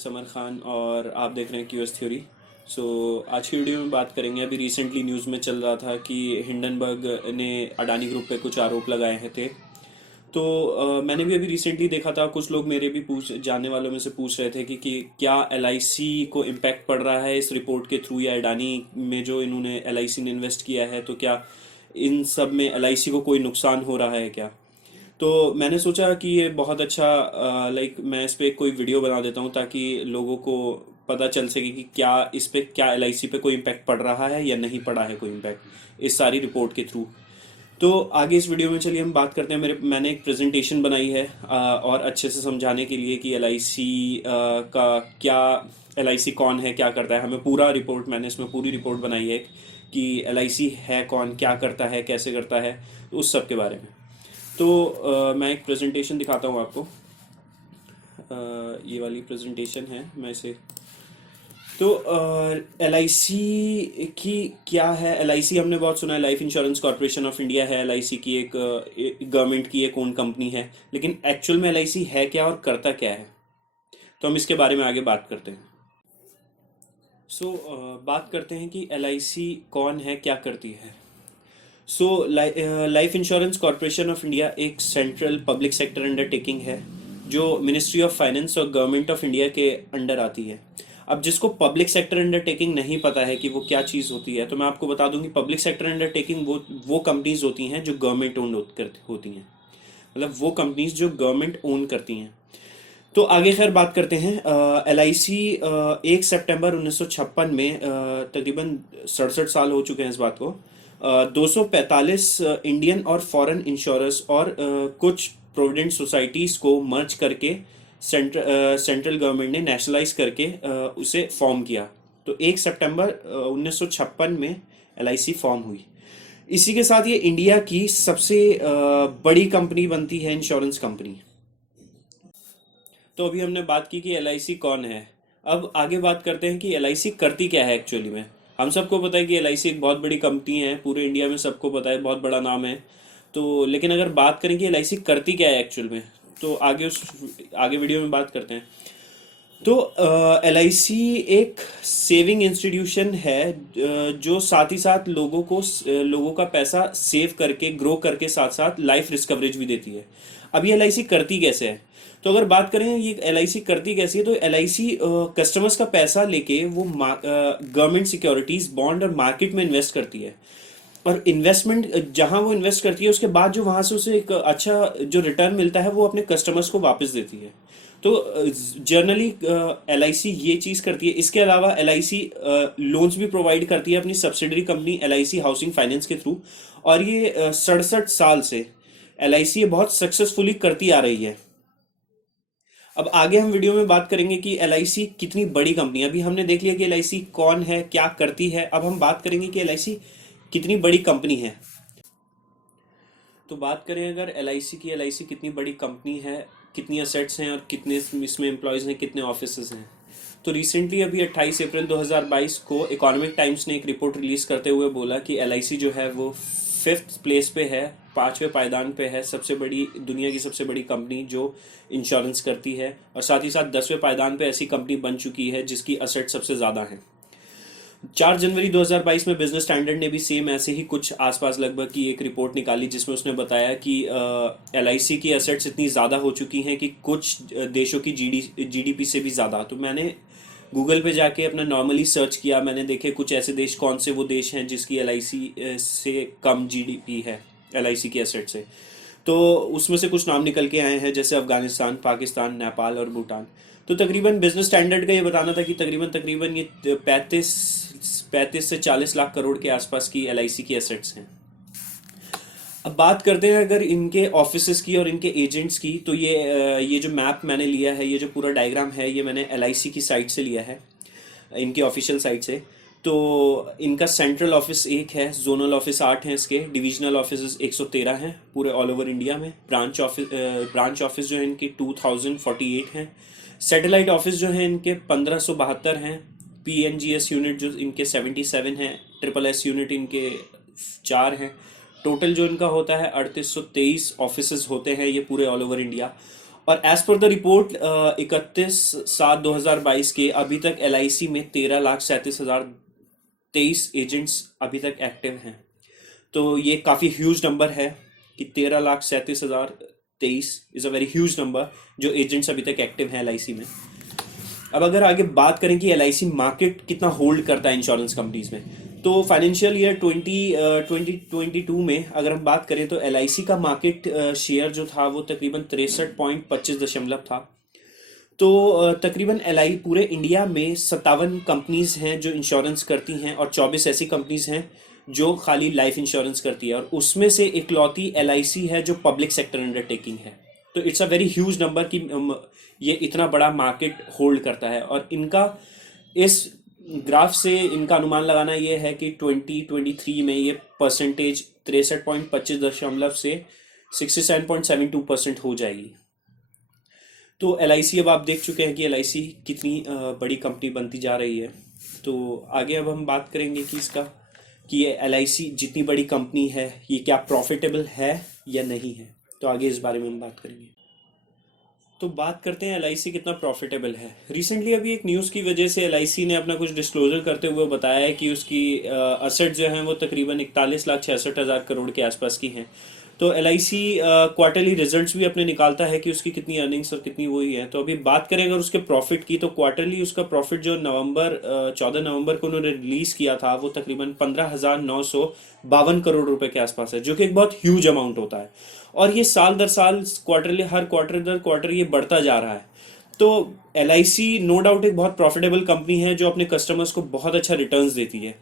Summer Khan और आप देख रहे हैं क्यूएस थ्योरी। सो आज की वीडियो में बात करेंगे। अभी रिसेंटली न्यूज़ में चल रहा था कि हिंडनबर्ग ने अडानी ग्रुप पे कुछ आरोप लगाए हैं थे। तो मैंने भी अभी रिसेंटली देखा था, कुछ लोग मेरे भी पूछ जानने वालों में से पूछ रहे थे कि क्या एलआईसी को इम्पैक्ट पड़ रहा है इस रिपोर्ट के थ्रू, या अडानी में जो इन्होंने एलआईसी ने इन्वेस्ट किया है तो क्या इन सब में एलआईसी को कोई नुकसान हो रहा है क्या। तो मैंने सोचा कि ये बहुत अच्छा, लाइक मैं इस पे कोई वीडियो बना देता हूँ ताकि लोगों को पता चल सके कि क्या इस पे, क्या एलआईसी पे कोई इम्पैक्ट पड़ रहा है या नहीं पड़ा है कोई इम्पैक्ट इस सारी रिपोर्ट के थ्रू। तो आगे इस वीडियो में चलिए हम बात करते हैं। मैंने एक प्रेजेंटेशन बनाई है और अच्छे से समझाने के लिए कि एलआईसी का क्या, एलआईसी कौन है, क्या करता है। हमें पूरा रिपोर्ट, मैंने इसमें पूरी रिपोर्ट बनाई है कि एलआईसी है कौन, क्या करता है, कैसे करता है, उस सब के बारे में। तो मैं एक प्रेजेंटेशन दिखाता हूँ आपको। ये वाली प्रेजेंटेशन है, मैं इसे, तो एलआईसी की क्या है। एलआईसी हमने बहुत सुना है, life insurance corporation of India है एलआईसी की, एक गवर्नमेंट की एक ओन कंपनी है। लेकिन एक्चुअल में एलआईसी है क्या और करता क्या है, तो हम इसके बारे में आगे बात करते हैं। सो बात करते हैं कि एलआईसी कौन है, क्या करती है। So life insurance corporation of India एक सेंट्रल पब्लिक सेक्टर अंडरटेकिंग है जो मिनिस्ट्री ऑफ फाइनेंस और गवर्नमेंट ऑफ इंडिया के अंडर आती है। अब जिसको पब्लिक सेक्टर अंडरटेकिंग नहीं पता है कि वो क्या चीज़ होती है, तो मैं आपको बता दूं कि पब्लिक सेक्टर अंडरटेकिंग वो कंपनीज होती हैं जो गवर्नमेंट ओन होती हैं, मतलब वो कंपनीज जो गवर्नमेंट ओन करती हैं। तो आगे खैर बात करते हैं। एलआईसी 1 सितंबर 1956 में, तकरीबन 67 साल हो चुके हैं इस बात को, 245 इंडियन और फॉरेन इंश्योरर्स और कुछ प्रोविडेंट सोसाइटीज़ को मर्ज करके सेंट्रल गवर्नमेंट ने नेशनलाइज करके उसे फॉर्म किया। तो 1 सितंबर 1956 में एलआईसी फॉर्म हुई। इसी के साथ ये इंडिया की सबसे बड़ी कंपनी बनती है, इंश्योरेंस कंपनी। तो अभी हमने बात की कि एलआईसी कौन है। अब आगे बात करते हैं कि एलआईसी करती क्या है एक्चुअली में। हम सबको पता है कि एलआईसी एक बहुत बड़ी कंपनी है, पूरे इंडिया में सबको पता है, बहुत बड़ा नाम है। तो लेकिन अगर बात करें कि एलआईसी करती क्या है एक्चुअल में, तो आगे वीडियो में बात करते हैं। तो एलआईसी एक सेविंग इंस्टीट्यूशन है जो साथ ही साथ लोगों का पैसा सेव करके, ग्रो करके, साथ साथ लाइफ रिस्क कवरेज भी देती है। अब ये एलआईसी करती कैसे है, तो अगर बात करें ये एलआईसी करती कैसे है, तो एलआईसी कस्टमर्स का पैसा लेके वो गवर्नमेंट सिक्योरिटीज, बॉन्ड और मार्केट में इन्वेस्ट करती है। और इन्वेस्टमेंट जहां वो इन्वेस्ट करती है, उसके बाद जो वहां से उसे एक अच्छा जो रिटर्न मिलता है वो अपने कस्टमर्स को वापस देती है। तो जनरली एलआईसी ये चीज़ करती है। इसके अलावा एलआईसी लोन्स भी प्रोवाइड करती है अपनी subsidiary company LIC housing finance के थ्रू। और ये 67 साल से एलआईसी बहुत सक्सेसफुली करती आ रही है। अब आगे हम वीडियो में बात करेंगे कि एलआईसी कितनी बड़ी कंपनी है। अभी हमने देख लिया कि एलआईसी कौन है, क्या करती है। अब हम बात करेंगे कि एलआईसी कितनी बड़ी कंपनी है। तो बात करें अगर एलआईसी की, एलआईसी कितनी बड़ी कंपनी है, कितनी असेट्स हैं और कितने इसमें एम्प्लॉयज़ हैं, कितने ऑफिसेज हैं। तो रिसेंटली अभी 28 अप्रैल 2022 को इकोनॉमिक टाइम्स ने एक रिपोर्ट रिलीज करते हुए बोला कि एलआईसी जो है वो 5th प्लेस पे है, 5वें पायदान पे है, सबसे बड़ी, दुनिया की सबसे बड़ी कंपनी जो इंश्योरेंस करती है। और साथ ही साथ 10वें पायदान पे ऐसी कंपनी बन चुकी है जिसकी असेट सबसे ज़्यादा है। 4 जनवरी 2022 में बिजनेस स्टैंडर्ड ने भी सेम ऐसे ही कुछ आसपास लगभग की एक रिपोर्ट निकाली, जिसमें उसने बताया कि एलआईसी की एसेट्स इतनी ज़्यादा हो चुकी हैं कि कुछ देशों की जीडीपी से भी ज़्यादा। तो मैंने गूगल पे जाके अपना नॉर्मली सर्च किया, मैंने देखे कुछ ऐसे देश, कौन से वो देश हैं जिसकी एलआईसी से कम जीडीपी है एलआईसी की एसेट से। तो उसमें से कुछ नाम निकल के आए हैं, जैसे अफगानिस्तान, पाकिस्तान, नेपाल और भूटान। तो तकरीबन बिजनेस स्टैंडर्ड का ये बताना था कि तकरीबन ये 35 से 40 लाख करोड़ के आसपास की एलआईसी की एसेट्स हैं। अब बात करते हैं अगर इनके ऑफिसेस की और इनके एजेंट्स की। तो ये जो मैप मैंने लिया है, ये जो पूरा डायग्राम है, ये मैंने एलआईसी की साइट से लिया है, इनके ऑफिशियल साइट से। तो इनका सेंट्रल ऑफिस 1 है, जोनल ऑफिस 8 हैं, इसके डिविजनल ऑफिस 113 हैं पूरे ऑल ओवर इंडिया में। ब्रांच ऑफिस जो है इनके 2048 हैं। सैटेलाइट ऑफिस जो है इनके 1572 हैं। पीएनजीएस यूनिट जो इनके 77 हैं। ट्रिपल एस यूनिट इनके 4 हैं। टोटल जो इनका होता है 3823 ऑफिसेज होते हैं ये पूरे ऑल ओवर इंडिया। और एज पर द रिपोर्ट 31/7/2022 के अभी तक एलआईसी में 13,37,023 एजेंट्स अभी तक एक्टिव हैं। तो ये काफ़ी ह्यूज नंबर है कि 13,37,023 is a very huge number जो एजेंट्स अभी तक एक्टिव हैं एलआईसी में। अब अगर आगे बात करें कि एलआईसी मार्केट कितना होल्ड करता है इंश्योरेंस कंपनीज में, तो फाइनेंशियल ईयर 2022 में अगर हम बात करें तो एलआईसी का मार्केट शेयर जो था वो तकरीबन 63.25 था। तो तकरीबन एलआई पूरे इंडिया में 57 कंपनीज हैं जो इंश्योरेंस करती हैं और 24 ऐसी कंपनीज हैं जो खाली लाइफ इंश्योरेंस करती है, और उसमें से इकलौती एलआईसी है जो पब्लिक सेक्टर अंडरटेकिंग है। तो it's a very huge number कि ये इतना बड़ा मार्केट होल्ड करता है। और इनका इस ग्राफ से इनका अनुमान लगाना ये है कि 2023 में ये परसेंटेज 63.25 से 67.72% हो जाएगी। तो एलआईसी अब आप देख चुके हैं कि एलआईसी कितनी बड़ी कंपनी बनती जा रही है। तो आगे अब हम बात करेंगे कि इसका कि ये एलआईसी जितनी बड़ी कंपनी है ये क्या प्रॉफिटेबल है या नहीं है। तो आगे इस बारे में हम बात करेंगे। तो बात करते हैं एलआईसी कितना प्रॉफिटेबल है। रिसेंटली अभी एक न्यूज़ की वजह से एलआईसी ने अपना कुछ डिस्क्लोजर करते हुए बताया है कि उसकी असेट जो हैं वो तकरीबन 41,66,000 करोड़ के आसपास की हैं। तो एलआईसी क्वार्टरली रिजल्ट्स भी अपने निकालता है कि उसकी कितनी अर्निंग्स और कितनी वही है। तो अभी बात करें अगर उसके प्रॉफिट की, तो क्वार्टरली उसका प्रॉफिट जो 14 नवंबर को उन्होंने रिलीज किया था वो तकरीबन 15,952 करोड़ रुपए के आसपास है, जो कि एक बहुत ह्यूज अमाउंट होता है। और ये साल दर साल क्वार्टरली हर क्वार्टर दर क्वार्टर ये बढ़ता जा रहा है। तो एलआईसी नो डाउट एक बहुत प्रॉफिटेबल कंपनी है जो अपने कस्टमर्स को बहुत अच्छा रिटर्न्स देती है।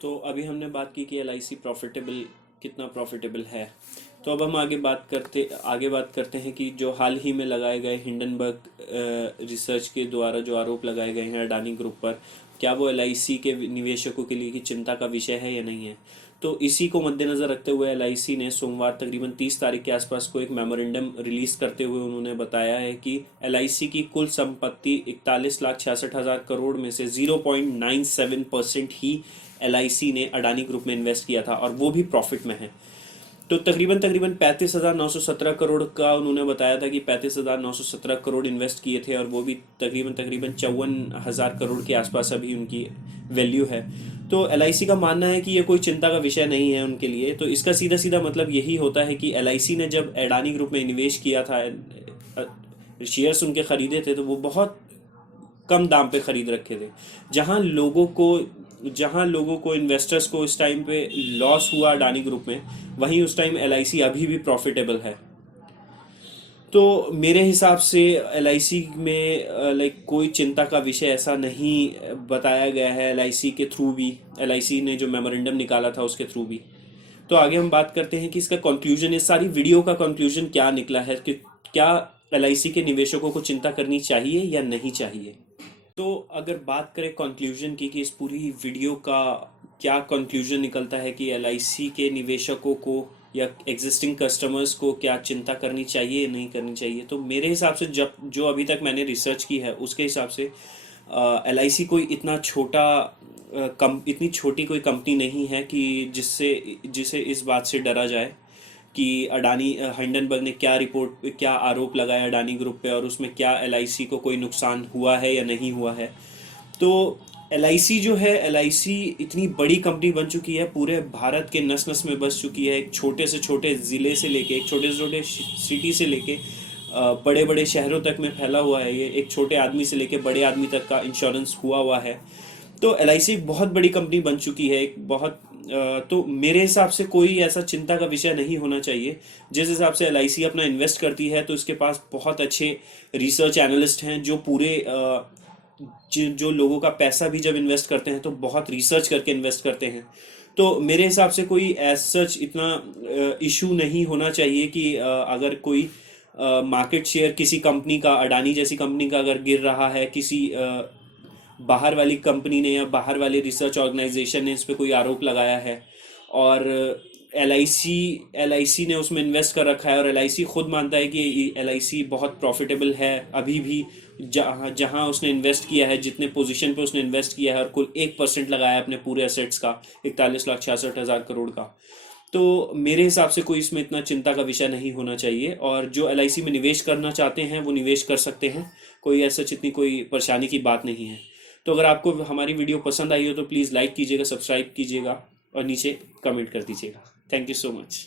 तो अभी हमने बात की कि एलआईसी प्रॉफिटेबल कितना प्रॉफिटेबल है। तो अब हम आगे बात करते हैं कि जो हाल ही में लगाए गए हिंडनबर्ग रिसर्च के द्वारा जो आरोप लगाए गए हैं अडानी ग्रुप पर, क्या वो एलआईसी के निवेशकों के लिए की चिंता का विषय है या नहीं है। तो इसी को मद्देनज़र रखते हुए एलआईसी ने सोमवार तकरीबन 30 तारीख के आसपास को एक मेमोरेंडम रिलीज करते हुए उन्होंने बताया है कि एलआईसी की कुल संपत्ति 41,66,000 करोड़ में से 0.97% ही एलआईसी ने अडानी ग्रुप में इन्वेस्ट किया था, और वो भी प्रॉफिट में है। तो तकरीबन 35,917 करोड़ का उन्होंने बताया था कि 35,917 करोड़ इन्वेस्ट किए थे, और वो भी तकरीबन 54,000 करोड़ के आसपास अभी उनकी वैल्यू है। तो एलआईसी का मानना है कि ये कोई चिंता का विषय नहीं है उनके लिए। तो इसका सीधा सीधा मतलब यही होता है कि एलआईसी ने जब अडानी ग्रुप में निवेश किया था, शेयर्स उनके खरीदे थे, तो वो बहुत कम दाम पे खरीद रखे थे। जहां लोगों को इन्वेस्टर्स को इस टाइम पे लॉस हुआ अडानी ग्रुप में, वहीं उस टाइम एलआईसी अभी भी प्रॉफिटेबल है। तो मेरे हिसाब से एलआईसी में लाइक कोई चिंता का विषय ऐसा नहीं बताया गया है एलआईसी के थ्रू भी, एलआईसी ने जो मेमोरेंडम निकाला था उसके थ्रू भी। तो आगे हम बात करते हैं कि इसका कंक्लूजन, इस सारी वीडियो का कंक्लूजन क्या निकला है कि क्या एलआईसी के निवेशकों को चिंता करनी चाहिए या नहीं चाहिए। तो अगर बात करें कंक्लूजन की कि इस पूरी वीडियो का क्या कंक्लूजन निकलता है कि एलआईसी के निवेशकों को या एग्जिस्टिंग कस्टमर्स को क्या चिंता करनी चाहिए या नहीं करनी चाहिए, तो मेरे हिसाब से जब जो अभी तक मैंने रिसर्च की है उसके हिसाब से एलआईसी कोई इतनी छोटी कोई कंपनी नहीं है कि जिसे इस बात से डरा जाए कि अडानी हिंडनबर्ग ने क्या आरोप लगाया अडानी ग्रुप पे, और उसमें क्या एलआईसी को कोई नुकसान हुआ है या नहीं हुआ है। तो एलआईसी जो है, एलआईसी इतनी बड़ी कंपनी बन चुकी है, पूरे भारत के नस नस में बस चुकी है। एक छोटे से छोटे ज़िले से लेके, एक छोटे से छोटे सिटी से लेके बड़े बड़े शहरों तक में फैला हुआ है। ये एक छोटे आदमी से लेके बड़े आदमी तक का इंश्योरेंस हुआ है। तो एलआईसी एक बहुत बड़ी कंपनी बन चुकी है, एक बहुत तो मेरे हिसाब से कोई ऐसा चिंता का विषय नहीं होना चाहिए। जिस हिसाब से एलआईसी अपना इन्वेस्ट करती है, तो इसके पास बहुत अच्छे रिसर्च एनालिस्ट हैं जो पूरे जो लोगों का पैसा भी जब इन्वेस्ट करते हैं तो बहुत रिसर्च करके इन्वेस्ट करते हैं। तो मेरे हिसाब से कोई एज सच इतना इशू नहीं होना चाहिए कि अगर कोई मार्केट शेयर किसी कंपनी का, अडानी जैसी कंपनी का अगर गिर रहा है, किसी बाहर वाली कंपनी ने या बाहर वाले रिसर्च ऑर्गेनाइजेशन ने इस पर कोई आरोप लगाया है, और एलआईसी ने उसमें इन्वेस्ट कर रखा है, और एलआईसी खुद मानता है कि एलआईसी बहुत प्रॉफिटेबल है अभी भी, जहां उसने इन्वेस्ट किया है, जितने पोजीशन पे उसने इन्वेस्ट किया है, और कुल 1% लगाया है अपने पूरे एसेट्स का 41,66,000 करोड़ का। तो मेरे हिसाब से कोई इसमें इतना चिंता का विषय नहीं होना चाहिए, और जो एलआईसी में निवेश करना चाहते हैं वो निवेश कर सकते हैं। कोई ऐसा इतनी कोई परेशानी की बात नहीं है। तो अगर आपको हमारी वीडियो पसंद आई हो तो प्लीज़ लाइक कीजिएगा, सब्सक्राइब कीजिएगा और नीचे कमेंट कर दीजिएगा। Thank you so much.